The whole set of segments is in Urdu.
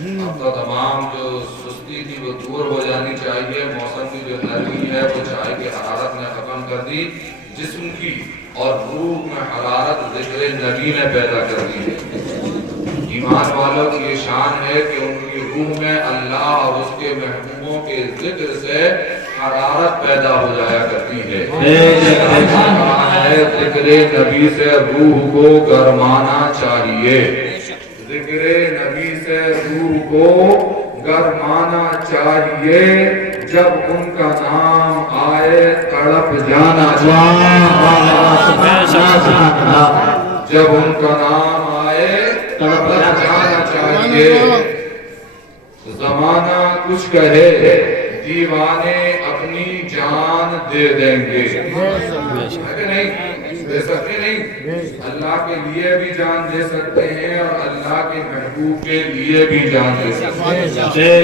اب تو تمام جو سستی تھی وہ دور ہو جانی چاہیے، موسم کی جو نرمی ہے وہ چائے کی حرارت نے ختم کر دی، جسم کی اور روح میں حرارت ذکر نبی نے پیدا کر دی ہے۔ ایمان والوں کی یہ شان ہے کہ ان کی روح میں اللہ اور اس کے محبوبوں کے ذکر سے حرارت پیدا ہو جایا کرتی ہے۔ ذکر نبی سے روح کو گرمانا چاہیے، ذکر نبی سے روح کو گرمانا چاہیے، جب ان کا نام آئے تڑپ جانا چاہیے، جب ان کا نام آئے تڑپ جانا چاہیے۔ زمانہ کچھ کہے دیوانے اپنی جان دے دیں گے، نہیں دے سکتے، نہیں، اللہ کے لیے بھی جان دے سکتے ہیں اور اللہ کے محبوب کے لیے بھی جان دے سکتے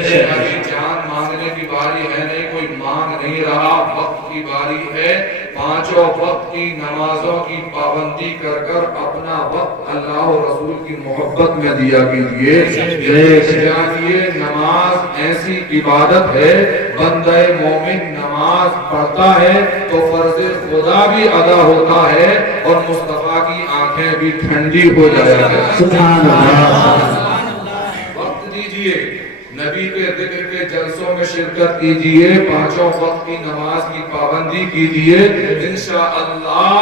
ہیں۔ ابھی جان مانگنے کی باری ہے نہیں، کوئی مانگ نہیں رہا، وقت کی باری ہے۔ پانچوں وقت کی نمازوں کی پابندی کر کر اپنا وقت اللہ و رسول کی محبت میں دیا کیجیے۔ جانیے نماز ایسی عبادت ہے، بندہ مومن نماز پڑھتا ہے تو فرض خدا بھی ادا ہوتا ہے اور مصطفیٰ کی آنکھیں بھی ٹھنڈی ہو جایا ہے۔ سبحان اللہ۔ وقت دیجئے، نبی کے ذکر کے جلسوں میں شرکت کیجئے، پانچوں وقت کی نماز کی پابندی کیجئے، انشاءاللہ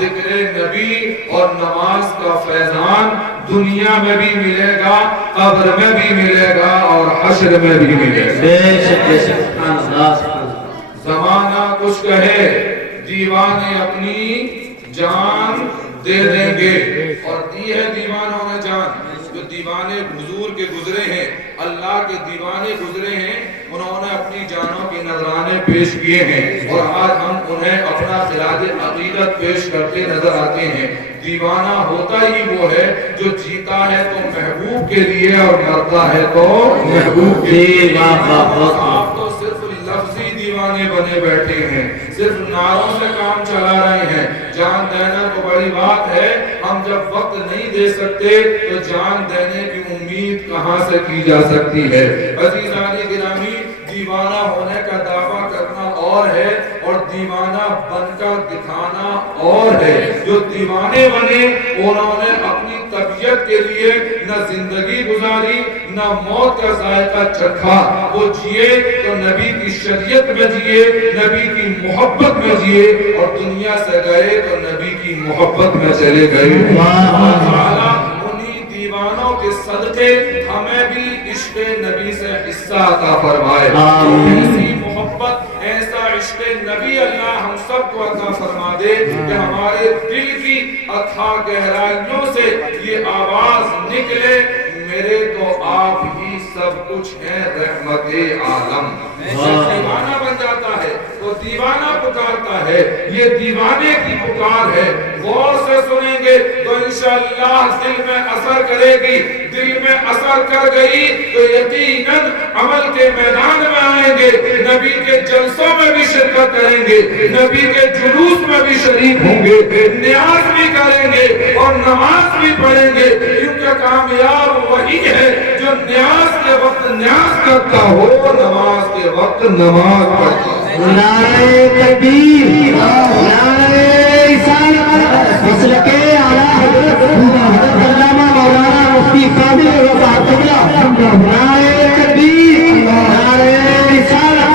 ذکر نبی اور نماز کا فیضان دنیا میں بھی ملے گا، قبر میں بھی ملے گا اور حشر میں بھی ملے گا۔ زمانہ کچھ کہے دیوانے اپنی جان دے دیں گے، اور دی ہے دیوانوں نے جان۔ جو دیوانے حضور کے گزرے ہیں، اللہ کے دیوانے گزرے ہیں، انہوں نے اپنی جانوں کی نذرانے پیش کیے ہیں، اور آج ہم انہیں اپنا خراج عقیدت پیش کرتے نظر آتے ہیں۔ دیوانہ ہوتا ہی وہ ہے جو جیتا ہے تو محبوب کے لیے اور مرتا ہے تو محبوب کے لیے۔ آپ تو صرف لفظی دیوانے بنے بیٹھے ہیں، صرف نعروں سے کام چلا رہے ہیں۔ جان دینا تو بڑی بات ہے، ہم جب وقت نہیں دے سکتے تو جان دینے کی امید کہاں سے کی جا سکتی ہے؟ عزیزان گرامی، دیوانہ ہونے کا دعویٰ کرنا اور ہے اور دیوانہ بن کر دکھانا اور ہے۔ جو دیوانے بنے انہوں نے اپنی طبیعت کے لیے نہ زندگی گزاری نہ موت کا ذائقہ چکھا، وہ جیے تو نبی کی شریعت میں جیے، نبی کی محبت میں جیے، اور دنیا سے گئے تو نبی کی محبت میں چلے گئے۔ اللہ تعالیٰ انہی دیوانوں کے صدقے ہمیں بھی عشق نبی سے حصہ عطا فرمائے۔ ایسی محبت، ایسا عشق نبی اللہ ہم سب کو عطا فرما دے کہ ہمارے دل کی اتھاہ گہرائیوں سے یہ آواز نکلے، میرے تو آپ ہی سب کچھ ہیں رحمت عالم۔ دیوانہ بن جاتا ہے تو دیوانہ پکارتا ہے، یہ دیوانے کی پکار ہے۔ غور سے سنیں گے تو انشاءاللہ دل میں اثر کرے گی، دل میں اثر کر گئی تو یقیناً عمل کے میدان میں آئیں گے، نبی کے جلسوں میں بھی شرکت کریں گے، نبی کے جلوس میں بھی شریک ہوں گے، نیاز بھی کریں گے اور نماز بھی پڑھیں گے، کیونکہ کامیاب وہی ہے جو نیاز کے وقت نیاز کرتا ہو، نماز کے وقت نماز پڑھتا ہو۔ نعرہ تکبیر، نعرہ رسالت، مسلک اعلیٰ حضرت علامہ مولانا مفتی فاضل رفعت قبلہ، نعرہ تکبیر، نعرہ رسالت،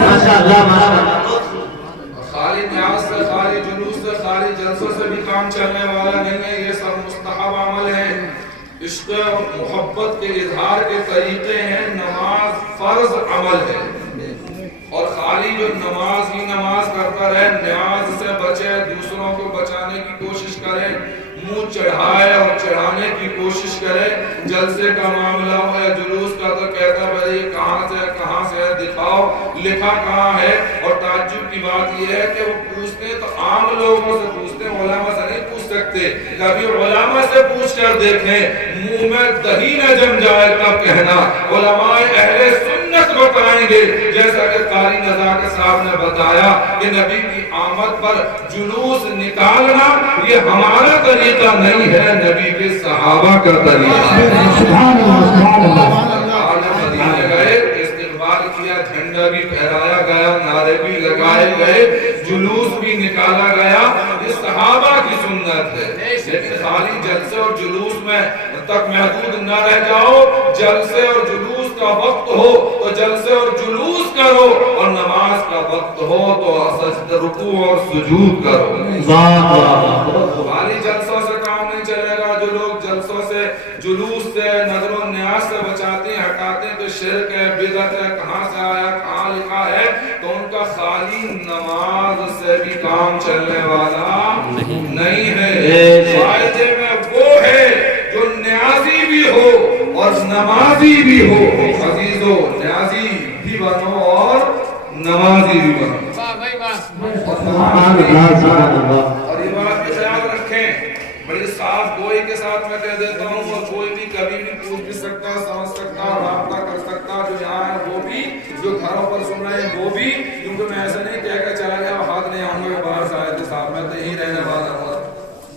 ماشاءاللہ۔ خالی نیاز سے، خالی جلوس سے، خالی جلسوں سے بھی کام چلنے والا نہیں ہے، یہ سب مستحب عمل ہے۔ عشق اور محبت کے اظہار کے طریقے ہیں، نماز فرض عمل ہے، اور خالی جو نماز ہی نماز کرتا رہے، نیاز سے بچے، دوسروں کو بچانے کی کوشش کرے، منہ چڑھائے اور چڑھانے کی کوشش کرے، جلسے کا معاملہ ہو یا جلوس کا تو کہتا بھائی کہاں سے ہے دکھاؤ، لکھا کہاں ہے۔ اور تعجب کی بات یہ ہے کہ وہ پوچھتے تو عام لوگوں سے پوچھتے، علماء سے نہیں پوچھ سکتے۔ کبھی علماء سے پوچھ کر دیکھیں، منہ میں دہی نہ جم جائے تب کہنا۔ علماء اہل سنت بتائیں گے، جیسا کہ قاری نزاکت صاحب نے بتایا کہ نبی کی آمد پر جلوس نکالنا یہ ہمارا طریقہ نہیں ہے، نبی کے صحابہ کا طریقہ ہے۔ سبحان اللہ، سبحان اللہ۔ نعرے بھی لگائے گئے، جلوس بھی نکالا گیا، یہ صحابہ کی سنت ہے۔ لیکن خالی جلسے اور جلوس میں تک محدود نہ رہ جاؤ، جلسے اور جلوس کا وقت ہو تو جلسے اور جلوس کرو، اور نماز کا وقت ہو تو سجدہ رکوع اور سجود کرو۔ خالی جلسوں سے کام نہیں چلے گا۔ جو لوگ جلسوں سے، جلوس سے، نظر و نیاز سے بچاتے ہیں، ہٹاتے ہیں تو شرک ہے، بدعت ہے، کہاں سے آیا، کہاں لکھا ہے، تو ان کا خالی نماز سے بھی کام چلنے والا نہیں ہے۔ فائدے میں وہ ہے جو نیازی بھی ہو اور نمازی بھی ہو۔ عزیزو، نیازی بھی بنو اور نمازی بھی بنو۔ اور یہ بات بھی خیال رکھیں، بڑی صاف گوئی کے ساتھ میں کہہ دیتا ہوں، اور کوئی بھی کبھی بھی پوچھ بھی سکتا، سمجھ سکتا، رابطہ کر سکتا، جو یہاں ہے وہ بھی، جو گھروں پر سن رہے ہیں وہ بھی، کیونکہ میں ایسا نہیں کہہ کے چلا گیا ہاتھ نہیں آؤں گا باہر سے آئے تھے صاحب، میں تو یہی رہنے والا ہوں۔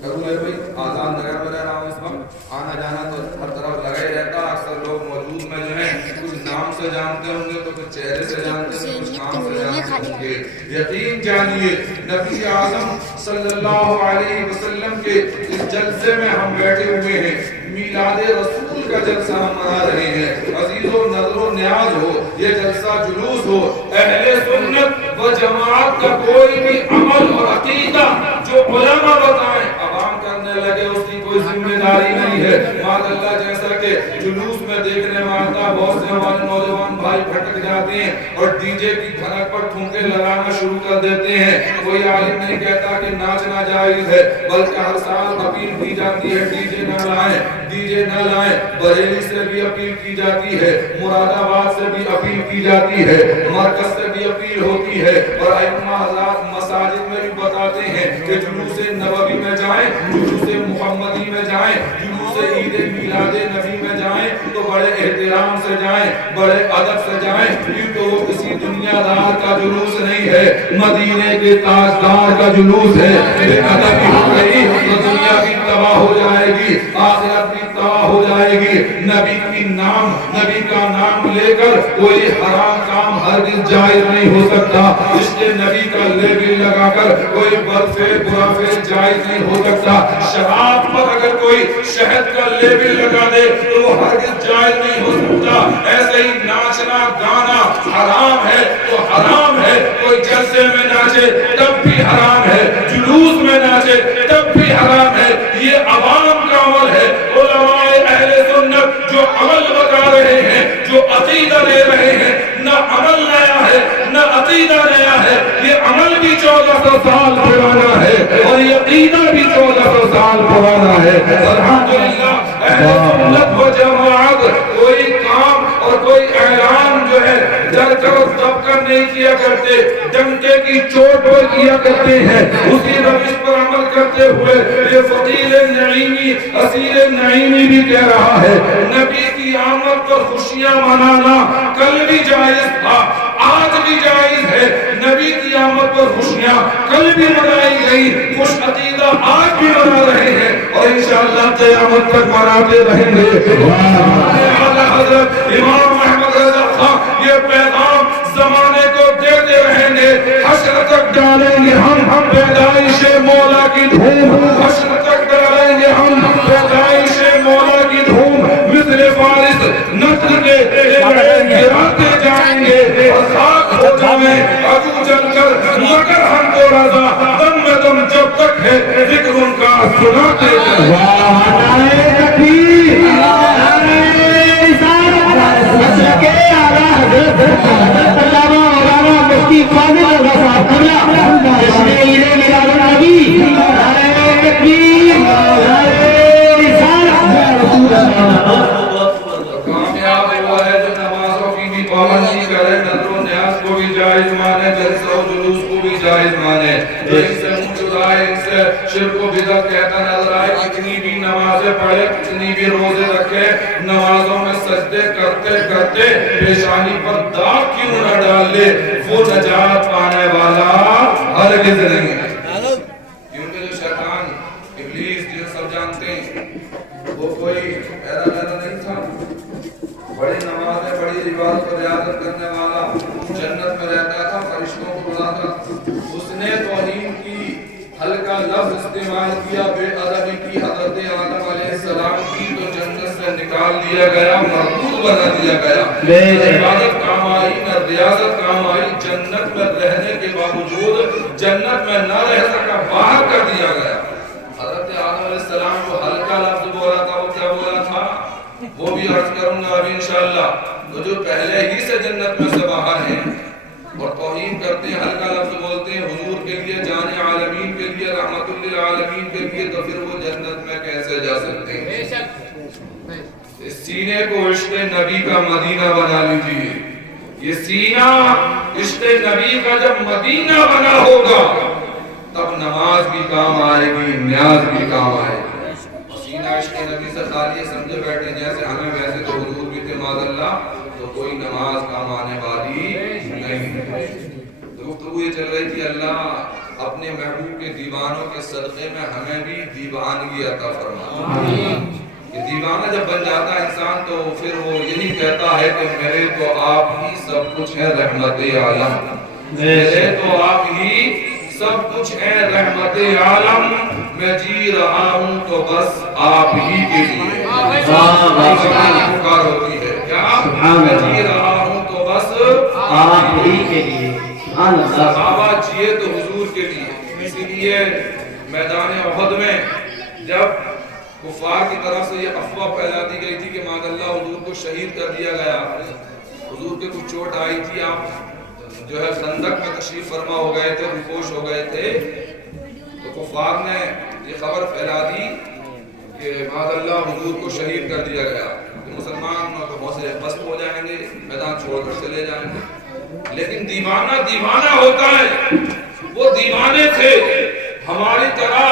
بھائی آزاد نگر میں رہ رہا ہوں اس وقت، آنا جانا تو ہر طرف لگا ہی رہتا۔ اکثر لوگ موجود میں جو ہیں کچھ نام سے جانتے ہوں گے، تو کچھ چہرے سے جانتے ہوں گے، کچھ نام سے جانتے ہوں گے۔ یقین جانیے نبی اعظم صلی اللہ علیہ وسلم کے اس جلسے میں ہم بیٹھے ہوئے ہیں، میلاد رسول کا جلسہ ہم منا رہے ہیں۔ عزیزو، نظر و نیاز ہو، یہ جلسہ جلوس ہو، اہل سنت و جماعت کا کوئی بھی عمل اور عقیدہ جو علماء بتائیں عوام کرنے لگے، اس کی کوئی ذمہ داری نہیں ہے۔ ماد اللہ، جیسا کہ جلوس میں دیکھنے میں آتا، بہت سے ہمارے نوجوان بھائی بھٹک جاتے ہیں اور ڈی جے کی دھنک پر ٹھمکے لگانا شروع کر دیتے ہیں۔ کوئی عالم نہیں کہتا کہ ناچنا جائز ہے، بلکہ ہر سال اپیل کی جاتی ہے ڈی جے نہ لائیں، ڈی جے نہ لائیں۔ بریلی سے بھی اپیل کی جاتی ہے، مراد آباد سے بھی اپیل کی جاتی ہے، مرکز سے بھی اپیل ہوتی ہے، اور ائمہ حضرات مساجد میں بھی بتاتے ہیں کہ جلوس نبوی میں جائیں، جلوس محمدی میں جائیں، جلوس عید میلاد نبی میں جائیں تو بڑے احترام سے جائیں، بڑے ادب سے جائیں، کیونکہ وہ کسی دنیا دار کا جلوس نہیں ہے، مدینے کے تاجدار کا جلوس ہے۔ بے ادبی ہو گئی تو دنیا بھی تباہ ہو جائے گی، آخرت بھی تباہ ہو جائے گی۔ نبی کا نام لے کر کوئی حرام کام ہرگز جائز نہیں ہو سکتا، اس کے نبی کا لیبل لگا کر کوئی بد فعل برا فعل جائز نہیں ہو سکتا۔ شراب پر اگر کوئی شہد کا لیبل لگا دے تو وہ ہرگز جائز نہیں ہو سکتا۔ ایسے ہی ناچنا گانا حرام ہے تو حرام ہے، کوئی جلسے میں ناچے تب بھی حرام ہے، جلوس میں ناچے تب بھی حرام ہے۔ یہ عوام کا عمل ہے۔ علماء اہل سنت جو عمل بتا رہے ہیں، جو عقیدہ دے رہے ہیں، نہ عمل نیا ہے نہ عقیدہ نیا ہے، یہ عمل بھی 1400 سال پرانا ہے اور یہ عقیدہ بھی 1400 سال پرانا ہے۔ الحمدللہ اہل سنت و جماعت کوئی کام اور کوئی اعلان جو ہے در طرف دب کر نہیں کیا کرتے، ڈنکے کی چوٹ پر کیا کرتے ہیں، اسی روش پر عمل کرتے ہوئے یہ فقیر نعیمی اسیر نعیمی بھی کہہ رہا ہے، نبی کی آمد پر خوشیاں منانا کل بھی جائز تھا، آج بھی جائز ہے۔ نبی کی آمد پر خوشیاں کل بھی منائی گئی، خوش عقیدہ آج بھی منا رہے ہیں اور انشاءاللہ قیامت تک مناتے رہیں گے۔ حضرت امام احمد رضا خان یہ پیغام زمانے کو دیتے رہیں گے، حشر تک ڈالیں گے ہم پیدائش مولا کی دھوم، حشر تک ڈالیں گے ہم پیدائش مولا کی دھوم، مثل فارس نسل کے گراتے جائیں گے اور خاک ہو جائیں ابو جل کر، مگر ہم کو رضا دم میں دم جب تک ہے ذکر ان کا سناتے جائیں۔ نعرہ تکبیر، نعرہ رسالت، مسلک اعلیٰ حضرت علامہ مولانا مفتی فاضل رضا صاحب قبلہ جشن عید میلاد النبی، نعرہ تکبیر، نعرہ رسالت، رسول اللہ۔ کامیاب ہوا ہے جو نمازوں کی بھی پابندی کرے، نظر و نیاز کو بھی جائز مانے، جلسہ و جلوس کو بھی جائز مانے، جو ان سے منہ چرائے، ان سے شرک و بدعت کہتا نظر آئے، کتنی بھی نمازیں پڑھے، کتنی بھی روزے رکھے، نمازوں میں سجدے کرتے کرتے پیشانی پر داغ کیوں نہ ڈال لے، وہ نجات پانے والا ہرگز نہیں ہے۔ کیونکہ جو شیطان ابلیس جو سب جانتے ہیں وہ کوئی ایرا لیرا نہیں تھا، بڑی نمازیں بڑی عبادت و ریاضت کرنے والا، جنت میں رہتا تھا، فرشتوں کو نے توہین کی، ہلکا لفظ استعمال کیا، بے ادبی کی حضرت آدم علیہ السلام کی، تو جنت سے نکال دیا گیا، مردود بنا دیا گیا۔ عبادت کام آئی نہ ریاضت کام آئی، جنت میں رہنے کے باوجود جنت میں نہ رہ سکا، باہر کر دیا گیا۔ حضرت آدم علیہ السلام کو ہلکا لفظ بولا تھا، وہ کیا بولا تھا وہ بھی عرض کروں گا ابھی انشاءاللہ۔ تو جو پہلے ہی سے جنت میں سے باہر ہیں اور توہین کرتے ہیں، ہلکا لفظ بولتے ہیں حضور کے لیے، جان عالمین کے لیے، رحمت للعالمین کے لیے، تو پھر وہ جنت میں کیسے جا سکتے ہیں؟ اس سینے کو عشق نبی کا مدینہ بنا لیجئے۔ یہ سینہ عشق نبی کا جب مدینہ بنا ہوگا تب نماز بھی کام آئے گی، نیاز بھی کام آئے گی۔ سینہ عشق نبی سے خالی سمجھے بیٹھے جیسے ہمیں ویسے تو حضور بھی تھے معاذ اللہ، تو کوئی نماز کام آنے والی نہیں۔ گفتگو یہ چل رہی تھی اللہ اپنے محبوب کے دیوانوں کے صدقے میں ہمیں بھی دیوانگی عطا فرما۔ یہ دیوانہ جب بن جاتا ہے انسان تو پھر وہ یہی کہتا ہے کہ میرے تو آپ ہی سب کچھ ہے رحمت عالم، میرے تو آپ ہی سب کچھ ہے رحمت عالم، میں جی رہا ہوں تو بس آپ ہی کے لیے۔ پکار ہوتی ہے کیا؟ میں جی رہا ہوں تو بس آپ ہی کے لیے۔ صحابہ جیے تو حضور کے لیے۔ اسی لیے میدان احد میں جب کفار کی طرف سے یہ افواہ پھیلا دی گئی تھی کہ معاذ اللہ حضور کو شہید کر دیا گیا، حضور کے کچھ چوٹ آئی تھی، آپ جو ہے خندق میں تشریف فرما ہو گئے تھے، روپوش ہو گئے تھے، تو کفار نے یہ خبر پھیلا دی کہ معاذ اللہ حضور کو شہید کر دیا گیا، تو مسلمان تو حوصلے پست ہو جائیں گے، میدان چھوڑ کر چلے جائیں گے۔ لیکن دیوانہ دیوانہ ہوتا ہے، وہ دیوانے تھے، ہماری طرح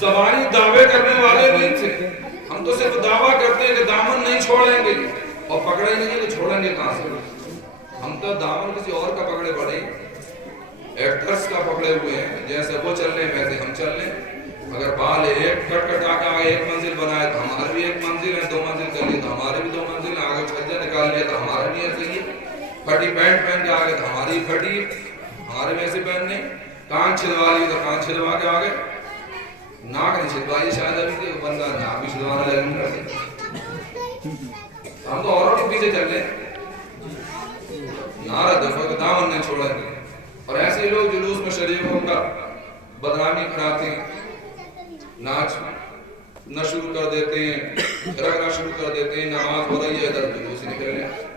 زبانی دعوے کرنے والے نہیں تھے۔ ہم تو صرف دعویٰ کرتے ہیں کہ دامن نہیں چھوڑیں گے، اور پکڑے نہیں تو چھوڑیں گے کہاں سے؟ ہم تو دامن کسی اور کا پکڑے پڑے، ایکٹرس کا پکڑے ہوئے ہیں، جیسے وہ چل رہے ہیں ویسے ہم چل رہے ہیں۔ اگر بال ایک کٹ کٹا کے آگے ایک منزل بنائے تو ہمارے بھی ایک منزل ہے، 2 منزل کر لیے تو ہمارے بھی 2 منزل ہیں، آگے چھجا نکال لیا تو ہمارے بھی ایسے ہی ہے، پھٹی پینٹ پہن کے آگے تو ہماری پھٹی، ہمارے بھی ایسے پہننے، کان چھلوا لیے تو کان چھلوا کے آگے، ناک نہیں چھلوائی شاید ابھی کہ بندہ ناک بھی چھلوانا لگن کرتے، ہم تو اوروں کے پیچھے چل رہے ہیں، نعرہ دفعہ کہ دامن نہیں چھوڑیں گے۔ اور ایسے لوگ جلوس میں شریک ہو کر بدنامی کراتے ہیں، ناچ نہ شروع کر دیتے ہیں، رگنا شروع کر دیتے ہیں، نماز ہو رہی ہے ادھر جلوس نکل رہے ہیں،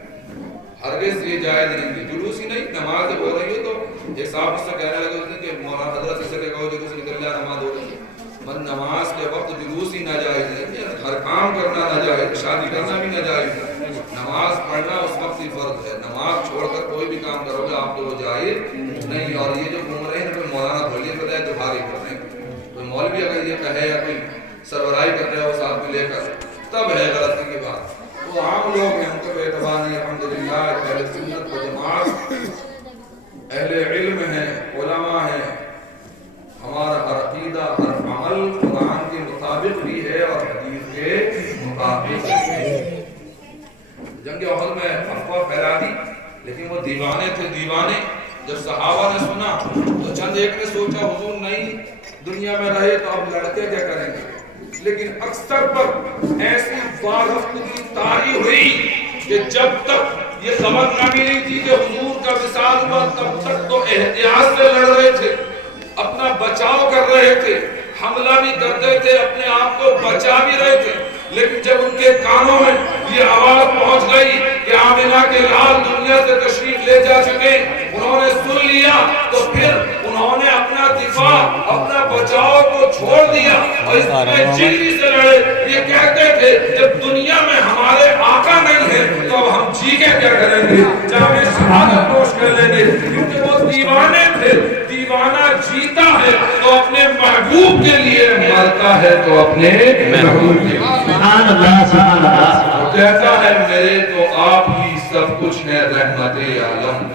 ہرگز یہ جائز نہیں ہے، جلوس ہی نہیں، نماز ہو رہی ہے تو ایک صاحب اس سے کہنے لگے ہوتے ہیں کہ مولانا حضرت سے کہو جلوس نکل جائے، نماز ہو رہی ہے، من نماز کے وقت جلوس ہی ناجائز ہے، ہر کام کرنا ناجائز، شادی کرنا بھی ناجائز ہے، نماز پڑھنا اس وقت ہی فرض ہے، نماز چھوڑ کر کوئی بھی کام کرو گے آپ کو وہ جائز نہیں۔ اور یہ جو گھوم رہے ہیں کوئی مولانا بھولیے بتائے تو بھاری کر رہے ہیں، کوئی مولوی اگر یہ کہے یا کوئی سربراہی کر رہے ہو ساتھ میں لے کر تب ہے غلطی کی بات، وہ عام لوگ ہیں، ہم کو بے اعتبار نہیں، الحمدللہ اہل سنت و جماعت اہل علم ہیں، علماء ہیں، ہمارا ہر عقیدہ ہر عمل قرآن کے مطابق بھی ہے اور حدیث کے مطابق ہے۔ جنگ احد میں افواہ پھیلا دی، لیکن وہ دیوانے تھے دیوانے۔ جب صحابہ نے سنا تو چند ایک نے سوچا حضور نہیں دنیا میں رہے تو اب لڑکے کیا کریں گے، لیکن اکثر پر ایسی وارفتگی طاری ہوئی کہ جب تک یہ خبر نہ ملی تھی کہ حضور کا وصال ہوا تب تک تو احتیاط سے لڑ رہے تھے، اپنا بچاؤ کر رہے تھے، حملہ بھی کرتے تھے، اپنے آپ کو بچا بھی رہے تھے، لیکن جب ان کے کانوں میں یہ آواز پہنچ گئی کہ آمنہ کے لال دنیا سے تشریف لے جا چکے، انہوں نے سن لیا تو پھر انہوں نے اپنا دفاع اپنا بچاؤ کو چھوڑ دیا اور اس میں جلدی سے لڑے۔ یہ کہتے تھے جب دنیا میں ہمارے آقا نہیں ہے تو اب ہم جی کے کیا کریں گے، جامع شہادت نوش کر لیں گے، کیونکہ وہ دیوانے تھے۔ دیوانہ جیتا ہے تو اپنے محبوب کے لیے، مرتا ہے تو اپنے محبوب کے لیے۔ سبحان اللہ سبحان اللہ۔ کہتا ہے میرے تو آپ ہی سب کچھ ہے رحمت عالم،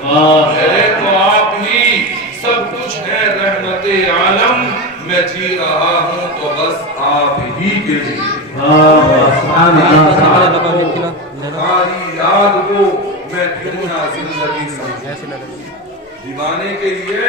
میرے تو آپ ہی سب کچھ ہے رحمت عالم، میں جی رہا ہوں تو بس آپ ہی کے لیے۔ سبحان اللہ۔ تمہاری یاد کو میں کیوں نہ زندگی سمجھوں، دیوانے کے لیے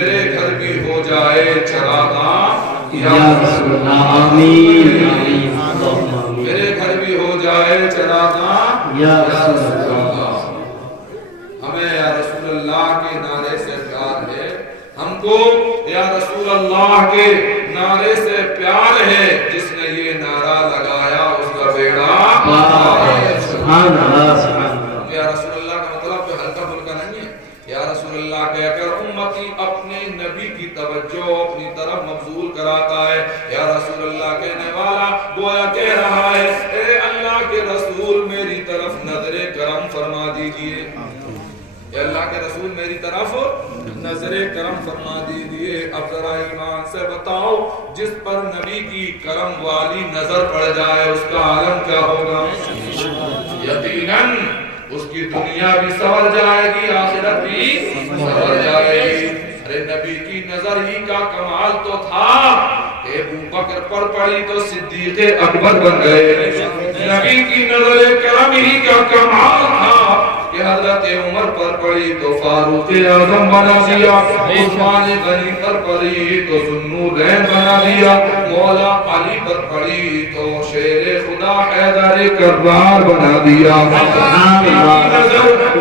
میرے گھر بھی ہو جائے چراغاں یا رسول اللہ آمین آمین اللہم آمین میرے گھر بھی ہو جائے چراغاں یا رسول اللہ ہمیں یا رسول اللہ کے نعرے سے پیار ہے ہم کو یا رسول اللہ کے نعرے سے پیار ہے جس نے یہ نعرہ لگایا اس کا بیڑا سبحان اللہ سبحان اللہ یا رسول اللہ کا مطلب تو ہلکا پھلکا نہیں ہے یا رسول اللہ کہہ کر امتی اپنے نبی کی توجہ اپنی طرف مبذول کراتا ہے یا رسول اللہ کہنے والا گویا کہہ رہا ہے اے اللہ کے رسول میری طرف نظر کرم فرما دیجئے اے اللہ کے رسول میری طرف نظر کرم فرما دیجئے اب ذرا ایمان سے بتاؤ جس پر نبی کی کرم والی نظر پڑ جائے اس کا عالم کیا ہوگا یقیناً اس کی دنیا بھی سنور جائے گی آخرت بھی سنور جائے گی ارے نبی کی نظر ہی کا کمال تو تھا کہ ابو بکر پر پڑی تو صدیق اکبر بن گئے نبی کی نظر کرم ہی کا کمال تھا کہ حضرت عمر پر پڑی تو فاروق اعظم بنا دیا عثمان غنی پر پڑی تو ذوالنورین بنا دیا مولا علی پر پڑی تو شیر خدا حیدر کرار بنا دیا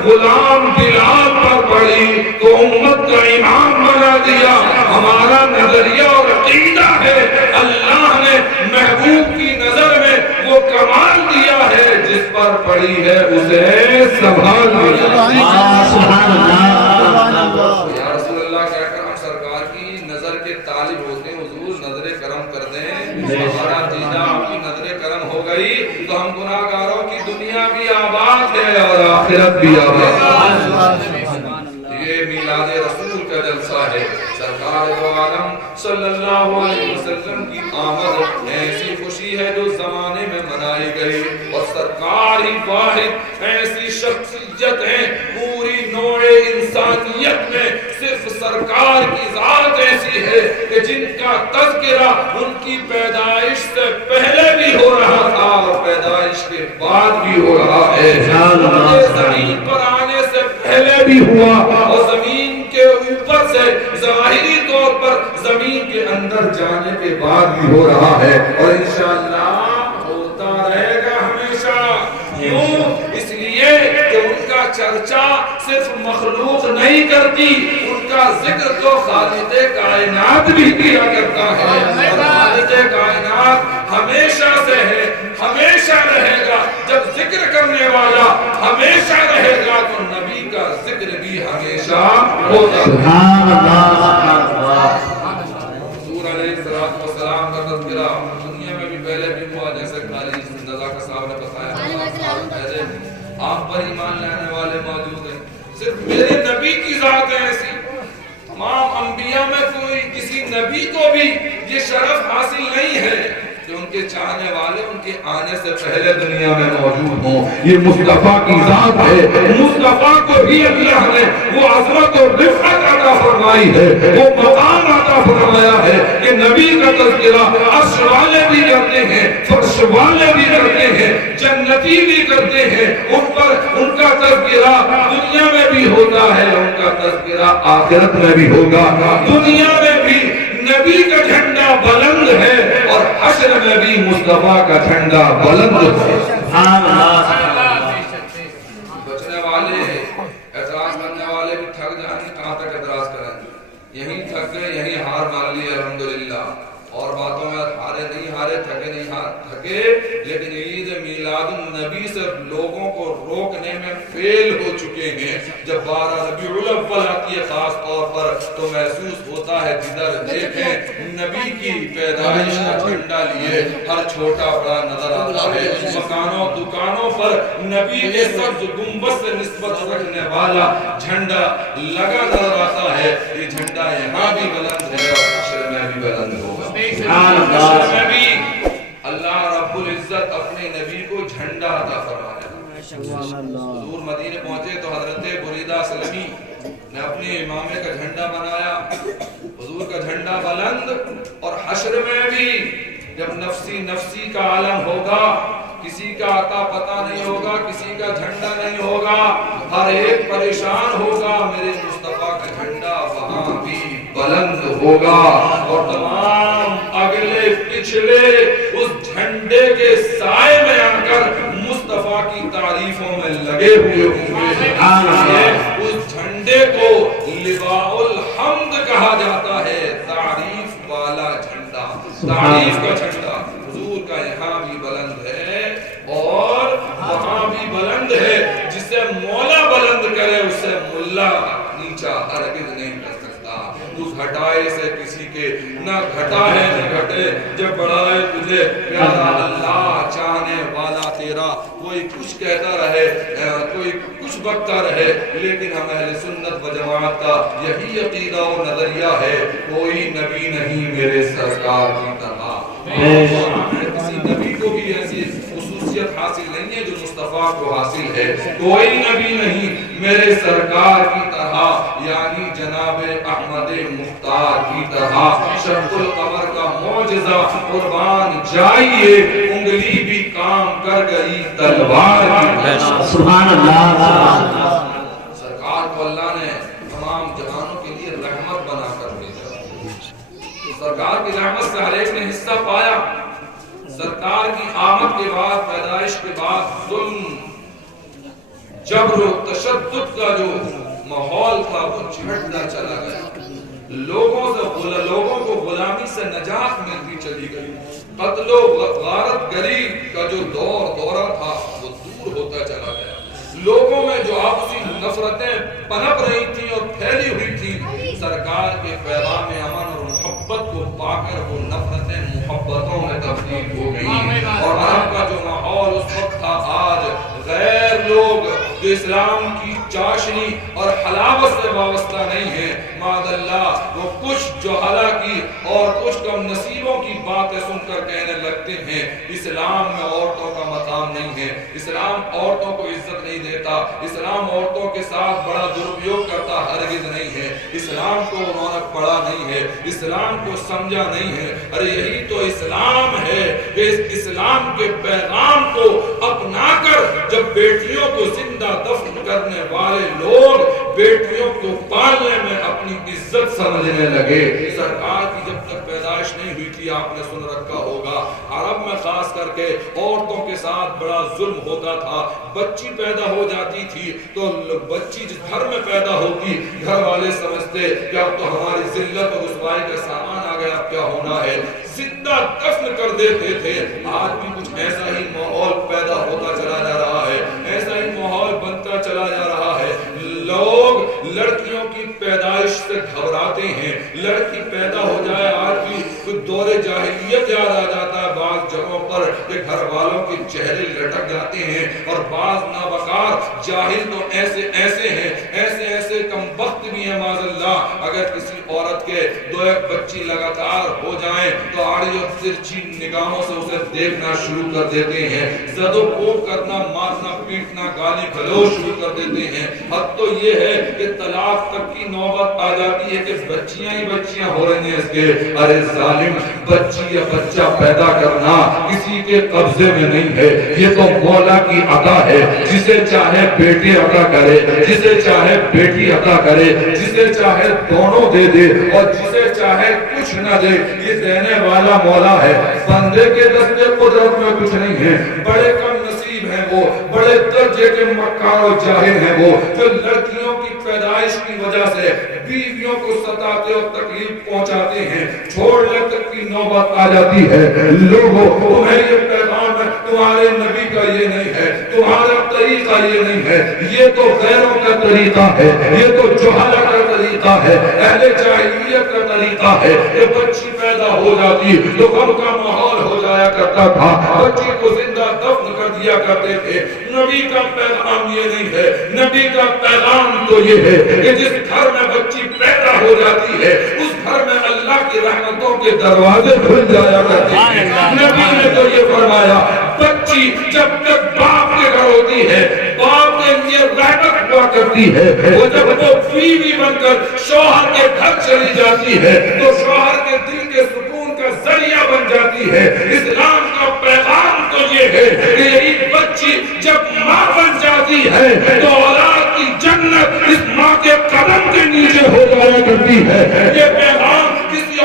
غلام بلال پر پڑی تو امت کا امام بنا دیا ہمارا نظریہ اور عقیدہ ہے اللہ نے محبوب کی نظر میں وہ کمال دیا ہے جس پر پڑی ہے اسے سنبھال سبحان اللہ یا رسول اللہ کہہ کر ہم سرکار کی نظر کے طالب ہوتے ہیں حضور نظر کرم کر دیں ہمارا جینا آپ کی نظر کرم ہو گئی تو ہم گناہگاروں کی دنیا بھی آباد ہے اور آخرت بھی آباد ہے یہ میلاد رسول کا جلسہ ہے سرکار دو عالم صلی اللہ علیہ وسلم کی آمد ایسی خوشی ہے جو زمانے میں منائی گئی اور سرکار ہی واحد ایسی شخصیت ہے پوری نوع انسانیت میں صرف سرکار کی ذات ایسی ہے کہ جن کا تذکرہ ان کی پیدائش سے پہلے بھی ہو رہا تھا اور پیدائش کے بعد بھی ہو رہا ہے زمین پر آنے سے پہلے بھی ہوا اور زمین کے اوپر سے ظاہری طور پر زمین کے اندر جانے کے بعد بھی ہو رہا ہے اور انشاءاللہ ہوتا رہے گا ہمیشہ کیوں اس لیے کہ ان کا چرچا صرف مخلوق نہیں کرتی ان کا ذکر تو خالق کائنات بھی کیا کرتا ہے اور خالق کائنات ہمیشہ سے ہے ہمیشہ رہے گا جب ذکر کرنے والا ہمیشہ رہے گا تو نبی کا ذکر بھی ہمیشہ ہوگا سبحان اللہ حضور علیہ السلام کا تذکرہ دنیا میں بھی پہلے بھی ہوا جیسے قاری رضا صاحب نے بتایا آپ پر ایمان لانے والے موجود ہیں صرف میرے نبی کی ذات ہے ایسی تمام انبیاء میں کوئی کسی نبی کو بھی یہ شرف حاصل نہیں ہے کہ ان کے چاہنے والے ان کے آنے سے پہلے دنیا میں موجود ہوں یہ مصطفیٰ کی ذات ہے مصطفیٰ کو بھی اللہ نے وہ عظمت اور رفعت عطا فرمائی ہے وہ مقام عطا فرمایا ہے کہ نبی کا تذکرہ عرش والے بھی کرتے ہیں فرش والے بھی کرتے ہیں جنتی بھی کرتے ہیں ان پر ان کا تذکرہ دنیا میں بھی ہوتا ہے ان کا تذکرہ آخرت میں بھی ہوگا دنیا میں بھی نبی کا جھنڈا بلند ہے اور حشر میں بھی مصطفیٰ کا جھنڈا بلند ہے سبحان اللہ بچنے والے اعتراض کرنے والے بھی تھک جائیں کہاں تک اعتراض کریں یہیں تھک گئے یہیں ہار مان لی الحمدللہ اور باتوں میں ہارے نہیں ہارے تھکے نہیں تھکے لیکن عید میلاد النبی سے لوگوں کو روکنے میں فیل ہو چکے ہیں جب 12 ربیع الاول آتی ہے خاص طور پر تو محسوس ہوتا ہے جدھر دیکھیں نبی کی پیدائش کا جھنڈا لیے ہر چھوٹا بڑا نظر آتا ہے مکانوں دکانوں پر نبی کے سبز گنبد سے نسبت رکھنے والا جھنڈا لگا نظر آتا ہے یہ جھنڈا یہاں بھی بلند ہے اور حشر میں بھی بلند ہوگا حشر میں بھی اللہ رب العزت اپنے نبی کو جھنڈا عطا فرمایا حضور مدینے پہنچے تو حضرت بریدہ سلمی نے اپنے امامے کا جھنڈا بنایا حضور کا جھنڈا بلند اور حشر میں بھی جب نفسی نفسی کا عالم ہوگا کسی کا عطا پتہ نہیں ہوگا کسی کا جھنڈا نہیں ہوگا ہر ایک پریشان ہوگا میرے مصطفیٰ کا جھنڈا وہاں بھی ہوگا اور تمام اگلے پچھلے اس جھنڈے کے سائے میں آ کر مصطفیٰ کی تعریفوں میں لگے ہوئے ہوں گے۔ اس جھنڈے کو لواء الحمد کہا جاتا ہے، تعریف والا جھنڈا، تعریف کا جھنڈا۔ حضور کا یہاں بھی بلند ہے اور وہاں بھی بلند ہے، جسے مولا بلند کرے اسے ملا نیچا ہرگز نہیں کر سکتا۔ اس گھٹائے سے کسی کے نہ گھٹا ہے نہ گھٹے، جب بڑھائے تجھے پیارا اللہ چاہنے والا تیرا۔ کوئی کچھ کہتا رہے، کوئی کچھ بکتا رہے، لیکن ہم اہل سنت و جماعت کا یہی عقیدہ و نظریہ ہے، کوئی نبی نہیں میرے سرکار کی طرح۔ کسی نبی کو بھی ایسی خصوصیت حاصل نہیں ہے جو مصطفیٰ کو حاصل ہے، کوئی نبی نہیں میرے سرکار کی طرح، یعنی جناب احمد مختار کی طرح۔ شمس القمر کا معجزہ قربان جائیے، انگلی بھی کام کر گئی تلوار کی۔ سبحان اللہ۔ سرکار کو اللہ نے تمام جہانوں کے لیے رحمت بنا کر بھیجا، سرکار کی رحمت سے ہر ایک نے حصہ پایا۔ سرکار کی آمد کے بعد، پیدائش کے بعد ظلم، جبر و تشدد کا جو ماحول تھا وہ چھٹتا چلا گیا، لوگوں کو غلامی سے نجات ملتی چلی گئی، قتل و غارت گری کا جو دورہ تھا وہ دور ہوتا چلا گیا، لوگوں میں جو آپسی نفرتیں پنپ رہی تھیں اور پھیلی ہوئی تھیں، سرکار کے پیغام امن اور محبت کو پا کر وہ نفرتیں محبتوں میں تبدیل ہو گئی، اور عرب کا جو ماحول اس وقت تھا، آج غیر لوگ جو اسلام کی چاشنی اور حلاوت سے وابستہ نہیں ہیں، معاذ اللہ وہ کچھ جو حالانکہ اور کچھ کم نصیبوں کی باتیں سن کر کہنے لگتے ہیں اسلام میں عورتوں کا مقام نہیں ہے، اسلام عورتوں کو عزت نہیں دیتا، اسلام عورتوں کے ساتھ بڑا درپیوگ کرتا ہرگز نہیں ہے، اسلام کو انہوں نے پڑھا نہیں ہے، اسلام کو سمجھا نہیں ہے۔ ارے یہی تو اسلام ہے کہ اس اسلام کے پیغام کو اپنا کر جب بیٹیوں کو زندہ دفن کرنے والے لوگ بیٹیوں کو پالنے میں اپنی عزت سمجھنے لگے۔ سرکار کی جب تک پیدائش نہیں ہوئی تھی، آپ نے سن رکھا ہوگا عرب میں خاص کر کے عورتوں کے ساتھ بڑا ظلم ہوتا تھا، بچی پیدا ہو جاتی تھی تو بچی جس گھر میں پیدا ہوتی گھر والے سمجھتے کہ اب تو ہماری ذلت اور رسوائی کا سامان آ گیا، اب کیا ہونا ہے، زندہ دفن کر دیتے تھے۔ آج بھی کچھ ایسا ہی ماحول پیدا ہوتا چلا جا رہا ہے، ایسا ہی ماحول بنتا چلا جا رہا ہے، لوگ لڑکیوں کی پیدائش سے گھبراتے ہیں، لڑکی پیدا ہو جائے آج بھی کچھ دور جاہلیت یاد آ جاتا ہے بعض جگہوں پر کہ گھر والوں کے چہرے لٹک جاتے ہیں، اور بعض نابکار جاہل تو ایسے ہیں، ایسے کم بخت بھی ہیں معاذ اللہ، اگر کسی عورت کے دو ایک بچی لگاتار ہو جائیں تو آڑی اور ترچھی نگاہوں سے اسے دیکھنا شروع کر دیتے ہیں، زد و کوب کرنا، مارنا پیٹنا، گالی گلوچ شروع کر دیتے ہیں، حد تو یہ ہے کہ طلاق تک کی نوبت آ جاتی ہے کہ بچیاں ہی بچیاں ہو رہی ہیں اس کے۔ ارے ظالم، بچی یا بچہ پیدا کرنا کسی کے قبضے میں نہیں ہے، یہ تو مولا کی عطا ہے، جسے چاہے بیٹے عطا کرے، جسے چاہے بیٹی عطا کرے، جسے چاہے دونوں دے دے اور جسے چاہے کچھ نہ دے، یہ دینے والا مولا ہے، بندے کے دستے قدرت میں کچھ نہیں ہے۔ بڑے کم نصیب ہیں وہ، بڑے درجے کے مکار و جاہل ہیں وہ جو لڑکیوں کی پیدائش کی وجہ سے بیویوں کو ستاتے اور تکلیف پہنچاتے ہیں، چھوڑنے تک کی نوبت آ جاتی ہے۔ لوگوں تمہیں یہ پیغام ہے، تمہارے نبی کا یہ نہیں ہے، تمہارا طریقہ یہ نہیں ہے، یہ تو غیروں کا طریقہ ہے، یہ تو جہالہ کا طریقہ ہے، اہل جاہلیت کا طریقہ ہے۔ یہ بچی پیدا ہو جاتی تو غم کا ماحول ہو جایا کرتا تھا، بچی کو زندہ دفن کر دیا کرتے تھے۔ نبی کا پیغام یہ نہیں ہے، نبی کا پیغام تو یہ ہے کہ جس گھر میں بچی پیدا ہو جاتی ہے اس گھر میں اللہ کی رحمتوں کے دروازے کھل جایا کرتے ہیں۔ نبی نے تو یہ فرمایا بچی جب تک باپ کے گھر ہوتی ہے باپ کے لیے رحمت ہوا کرتی ہے، وہ جب وہ بیوی بن کر شوہر کے گھر چلی جاتی ہے تو شوہر کے دل کے سکون کا ذریعہ بن جاتی ہے۔ اسلام کا پیغام تو یہ ہے کہ یہی بچی جب ماں بن جاتی ہے تو اولاد کی جنت اس ماں کے قدم کے نیچے ہو جایا کرتی ہے۔ یہ پیغام کسی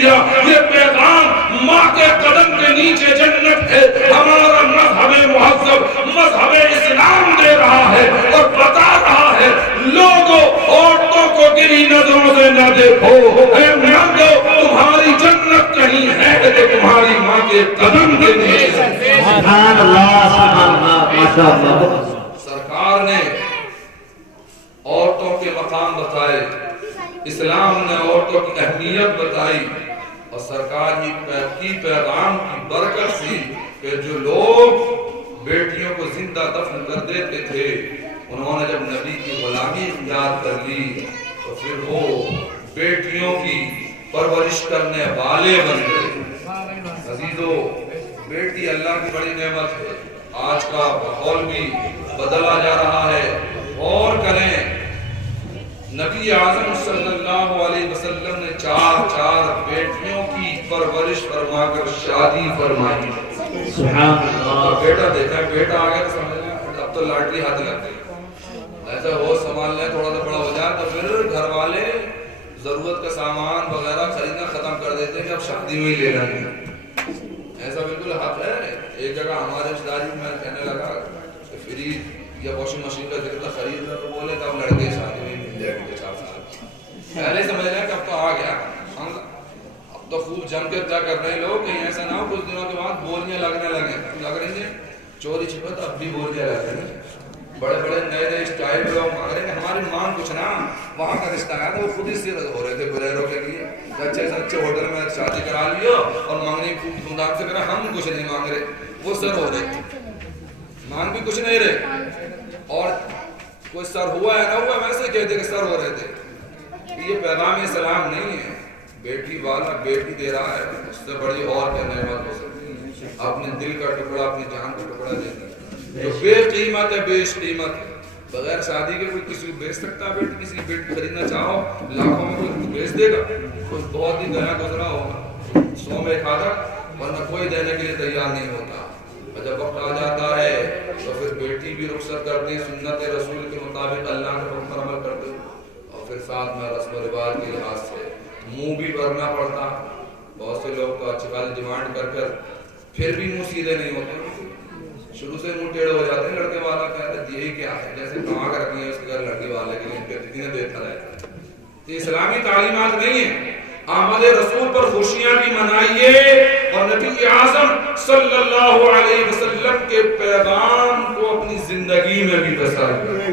دیا. یہ پیغام ماں کے قدم کے نیچے جنت ہے ہمارا مذہب مہذب مذہب اسلام دے رہا ہے اور بتا رہا ہے لوگوں عورتوں کو گری نظروں سے نہ دیکھو. اے مردوں تمہاری جنت کہیں ہے تو تمہاری ماں کے قدم کے نیچے. سبحان اللہ سبحان اللہ ماشاء اللہ. سرکار نے عورتوں کے مقام بتائے, اسلام نے عورتوں کی اہمیت بتائی اور سرکار کی پیغام کی برکت تھی کہ جو لوگ بیٹیوں کو زندہ دفن کر دیتے تھے انہوں نے جب نبی کی غلامی اختیار کر لی تو پھر وہ بیٹیوں کی پرورش کرنے والے بن گئے. عزیزو, بیٹی اللہ کی بڑی نعمت ہے. آج کا ماحول بھی بدلا جا رہا ہے. غور کریں, نبی اعظم صلی اللہ علیہ وسلم نے 4 بیٹیوں کی پرورش فرما کر شادی فرمائی. سبحان اللہ. بیٹا دیکھا ہے, بیٹا آ گیا تو سمجھ لیں اب تو لاٹری ہاتھ لگ گئی. ایسا ہو سنبھال لیں, تھوڑا سا بڑا ہو جائے تو پھر گھر والے ضرورت کا سامان وغیرہ خریدنا ختم کر دیتے ہیں کہ اب شادی میں ہی لے لیں گے. ایسا بالکل حق ہے. ایک جگہ ہمارے رشتہ داری میں کہنے لگا کہ فریج یا واشنگ مشین کا ذکر خرید رہا تو بولے کہ اب لڑکے شادی میں مل جائے گے 4 سال. پہلے سمجھ لیں کہ اب تو آ گیا, اب تو خوب جم کے کیا کر رہے ہیں لوگ, کہیں ایسا نہ ہو کچھ دنوں کے بعد بولیاں لگنے لگ رہی ہیں چوری چھپت, اب بھی بولیاں لگ رہی ہیں. بڑے نئے اسٹائل لوگ مانگ رہے ہیں کہ ہماری مانگ کچھ نا. وہاں کا رشتہ آیا تھا وہ خود ہی سے ہو رہے تھے بریروں کے لیے, اچھے سے اچھے ہوٹل میں شادی کرا لیا اور مانگنی خوب دھوم دھام سے کرا. ہم کچھ نہیں مانگ رہے, وہ سر ہو رہے, مانگ بھی کچھ نہیں رہے اور کوئی سر ہوا ہے نہ ہوا ویسے کہتے کہ سر ہو رہے تھے. یہ پیغام اسلام نہیں ہے. بیٹی والا بیٹی دے رہا ہے, اس سے بڑی اور کیا نعمت ہو سکتی ہے. اپنے دل کا ٹکڑا اپنی جان کا ٹکڑا دے دیا جو بے قیمت ہے, بیش قیمت ہے. بغیر شادی کے کوئی کسی کو بیچ سکتا ہے بیٹی؟ کسی کی بیٹی خریدنا چاہو لاکھوں میں کوئی بیچ دے گا؟ کوئی بہت ہی گیا گزرا ہوگا 100 میں 1 آدھا, ورنہ کوئی دینے کے لیے تیار نہیں ہوتا. اور جب وقت آ جاتا ہے تو پھر بیٹی بھی رخصت کرتی, سنت رسول کے مطابق اللہ کے حکم پر عمل کرتے اور پھر ساتھ میں رسم و رواج کے لحاظ سے منہ بھی بھرنا پڑتا. بہت سے لوگ تو اچھی خاصی ڈیمانڈ کر پھر بھی منہ سیدھے نہیں ہوتے, شروع سے منہ ٹیڑھے ہو جاتے ہیں. لڑکے والا کہتا ہے یہی کیا ہے, جیسے کما کر رکھنی ہے اس کے گھر لڑکی والے کے لیے انہیں دیتا رہتا ہے. یہ اسلامی تعلیمات نہیں ہیں. آمد رسول پر خوشیاں بھی منائیے اور نبی اعظم صلی اللہ علیہ وسلم کے پیغام کو اپنی زندگی میں بھی بسائیے.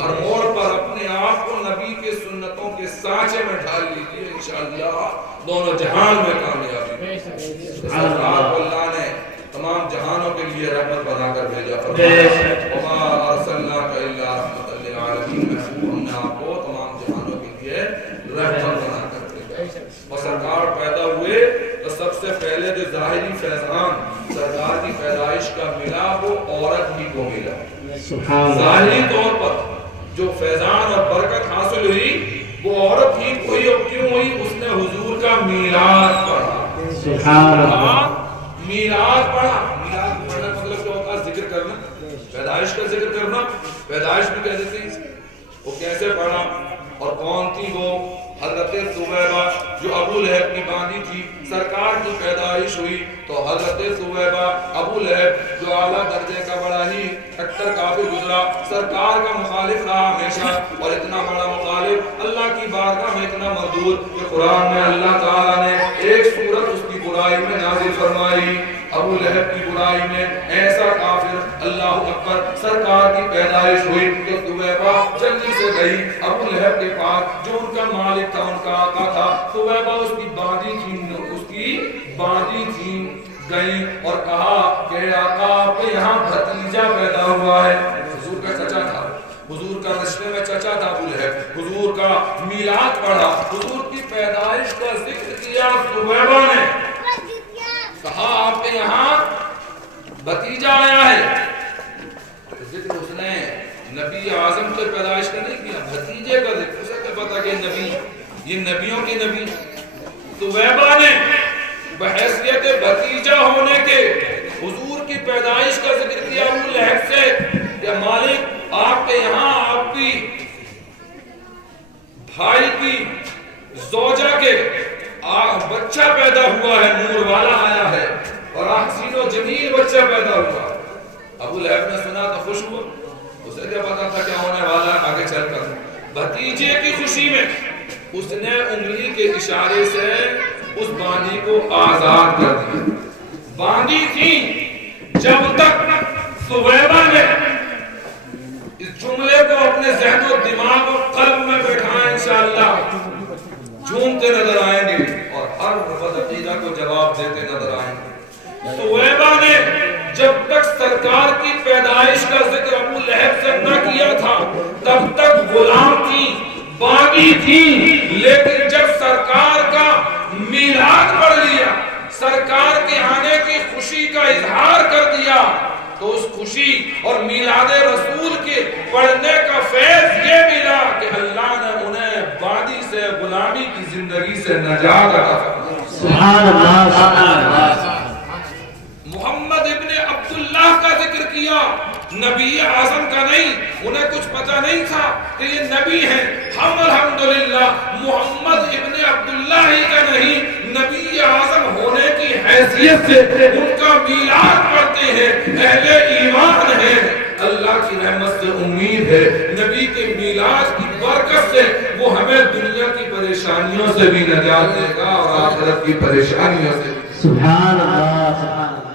ہر موڑ پر اپنے آپ کو نبی کے سنتوں کے سانچے میں ڈال لیجیے, انشاءاللہ دونوں جہان میں کامیابی. اللہ نے تمام جہانوں کے لیے رحمت بنا کر بھیجا. وما ارسلناک الا رحمۃ للعالمین, ہم نے آپ کو تمام جہانوں کے لیے رحمت بنا کر بھیجا. اور سرکار پیدا ہوئے تو سب سے پہلے جو ظاہری فیضان سرکار کی پیدائش کا ملا وہ عورت ہی کو ملا. ظاہری طور پر جو فیضان اور برکت حاصل ہوئی وہ عورت ہی کو ہی. اور کیوں ہوئی؟ اس نے حضور کا میلاد پڑھا. سبحان اللہ. میلاد پڑھا. میلاد پڑھنا مطلب کیا ہوتا ہے؟ ذکر کرنا, پیدائش کا ذکر کرنا. پیدائش بھی کہہ دیتے ہیں. وہ کیسے پڑھا اور کون تھی وہ؟ حضرت ثویبہ جو ابو لہب کی باندھی تھی. سرکار کی پیدائش ہوئی تو حضرت ثویبہ ابو لہب جو اعلیٰ درجے کا بڑا ہی کٹر کافر گزرا, سرکار کا مخالف رہا ہمیشہ, اور اتنا بڑا مخالف اللہ کی بارگاہ میں اتنا مردود کہ قرآن میں اللہ تعالیٰ نے ایک سورت اس کی برائی میں نازل فرمائی. ابو لہب کی برائی میں ایسا کافر, اللہ اکبر. سرکار کی پیدائش ہوئی تو ثویبہ جلدی سے گئی ابو لہب کے پاس جو ان کا مالک تھا, ان کا آقا تھا. ثویبہ اس کی باندھی تھی گئی اور کہا کہ آقا آپ کے یہاں بھتیجا پیدا ہوا ہے. حضور کا چچا تھا, حضور کا رشتے میں چچا تھا ابو لہب. حضور کا میلاد پڑھا, حضور کی پیدائش کا ذکر کیا. ثویبہ نے کہا آپ کے یہاں بھتیجا آیا ہے. ذکر اس نے نبی اعظم کے پیدائش کا نہیں کیا, بھتیجے کا ذکر. اسے کیا پتا کہ نبی, یہ نبیوں کے نبی. ثویبہ نے بحیثیت بھتیجا ہونے کے حضور کی پیدائش کا ذکر کیا ابو لہب سے کہ مالک آپ کے یہاں آپ کی بھائی کی زوجہ کے بچہ پیدا ہوا ہے، نور والا آیا ہے اور حسین و جمیل بچہ پیدا ہوا۔ ابو لہب نے سنا تو خوش ہوا، اسے کیا پتا تھا کیا ہونے والا ہے آگے چل کر۔ بھتیجے کی خوشی میں اس نے انگلی کے اشارے سے اس باندی کو آزاد کر دیا۔ باندی تھی، جب تک سویبہ نے اس جملے کو اپنے ذہن و دماغ و قلب میں بٹھائیں انشاءاللہ جھومتے نظر آئیں گے اور ہر بدعقیدہ کو جواب دیتے نظر آئیں گے۔ سویبہ نے جب تک سرکار کی پیدائش کا ذکر ابو لہب سے نہ کیا تھا تب تک غلام تھی، باغی تھی، لیکن جب سرکار کا میلاد پڑھ لیا، سرکار کے آنے کی خوشی کا اظہار کر دیا تو اس خوشی اور میلاد رسول کے پڑھنے کا فیض یہ ملا کہ اللہ نے انہیں وادی سے غلامی کی زندگی سے نجات عطا فرمائی۔ سبحان اللہ سبحان اللہ۔ محمد ابن عبداللہ کا ذکر کیا، نبی اعظم کا نہیں، انہیں کچھ پتہ نہیں تھا کہ یہ نبی ہیں۔ ہم الحمدللہ محمد ابن عبداللہ ہی کا نہیں، نبی اعظم ہونے کی حیثیت سے ان کا میلاد پڑھتے ہیں، اہل ایمان ہیں۔ اللہ کی رحمت سے امید ہے نبی کے میلاد کی برکت سے وہ ہمیں دنیا کی پریشانیوں سے بھی نجات دے گا اور آخرت کی پریشانیوں سے بھی۔ سبحان اللہ سبحان اللہ۔